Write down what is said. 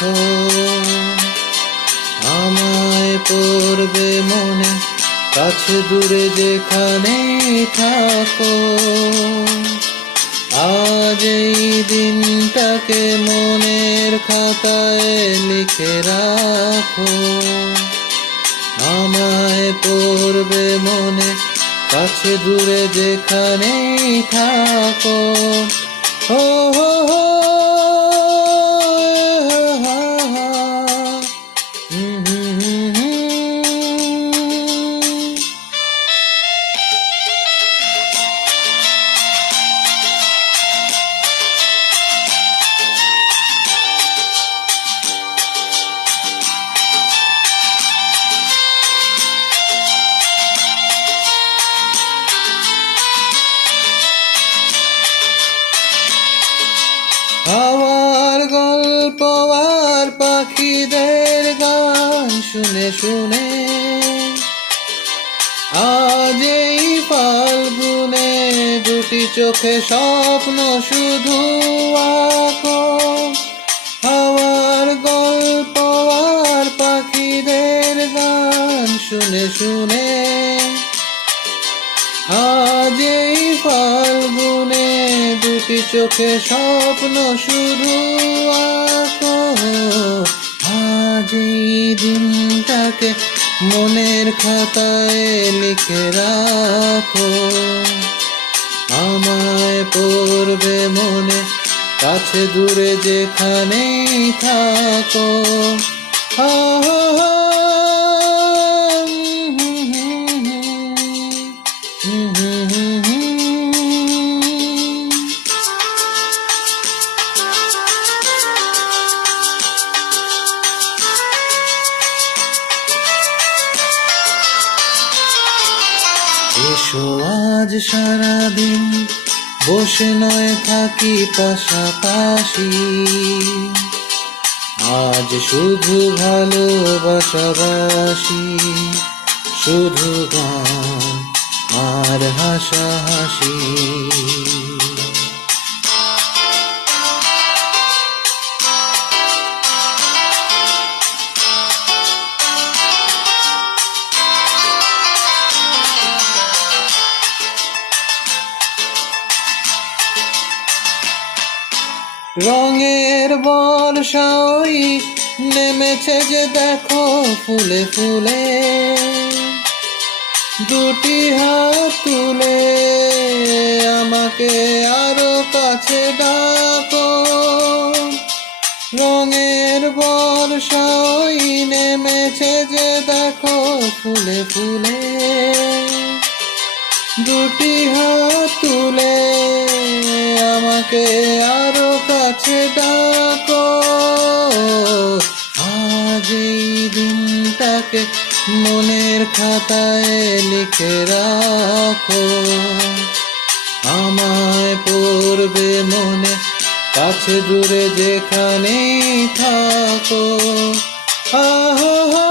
রাখো, আমায় পড়বে মনে, কাছে দূরে যেখানেই থাকো। আজ এই দিনটাকে মনের খাতায় লিখে রাখো, আমায় পড়বে মনে, কাছে দূরে যেখানেই থাকো। হো হো হো, হাওয়ার গল্প আর পাখিদের গান শুনে শুনে আজ এই ফাল্গুনে দুটি চোখে স্বপ্ন শুধু আঁকো। হাওয়ার গল্প আর পাখিদের গান শুনে শুনে আজ এই ফাল্গুনে দুটি চোখে স্বপ্ন শুধু আঁকো। আজ এই দিনটাকে মনের খাতায় লিখে রাখো, আমায় পড়বে মনে, কাছে দূরে যেখানেই থাকো। হা হা হা, এসো আজ সারাদিন বসে নয় থাকি পাশাপাশি, আজ শুধু ভালোবাসাবাসি, শুধু গান আর হাসাহাসি। রঙের বর্ষা ওই নেমেছে যে দেখো ফুলে ফুলে, দুটি হাত তুলে আমাকে আরো কাছে ডাকো। রঙের বর্ষা ওই নেমেছে যে দেখো ফুলে ফুলে, দুটি হাত তুলে আমাকে আরো কাছে ডাকো। আজ এই দিনটাকে মনের খাতায় লিখে রাখো, আমায় পড়বে মনে, কাছে দূরে যেখানেই থাকো। আহা।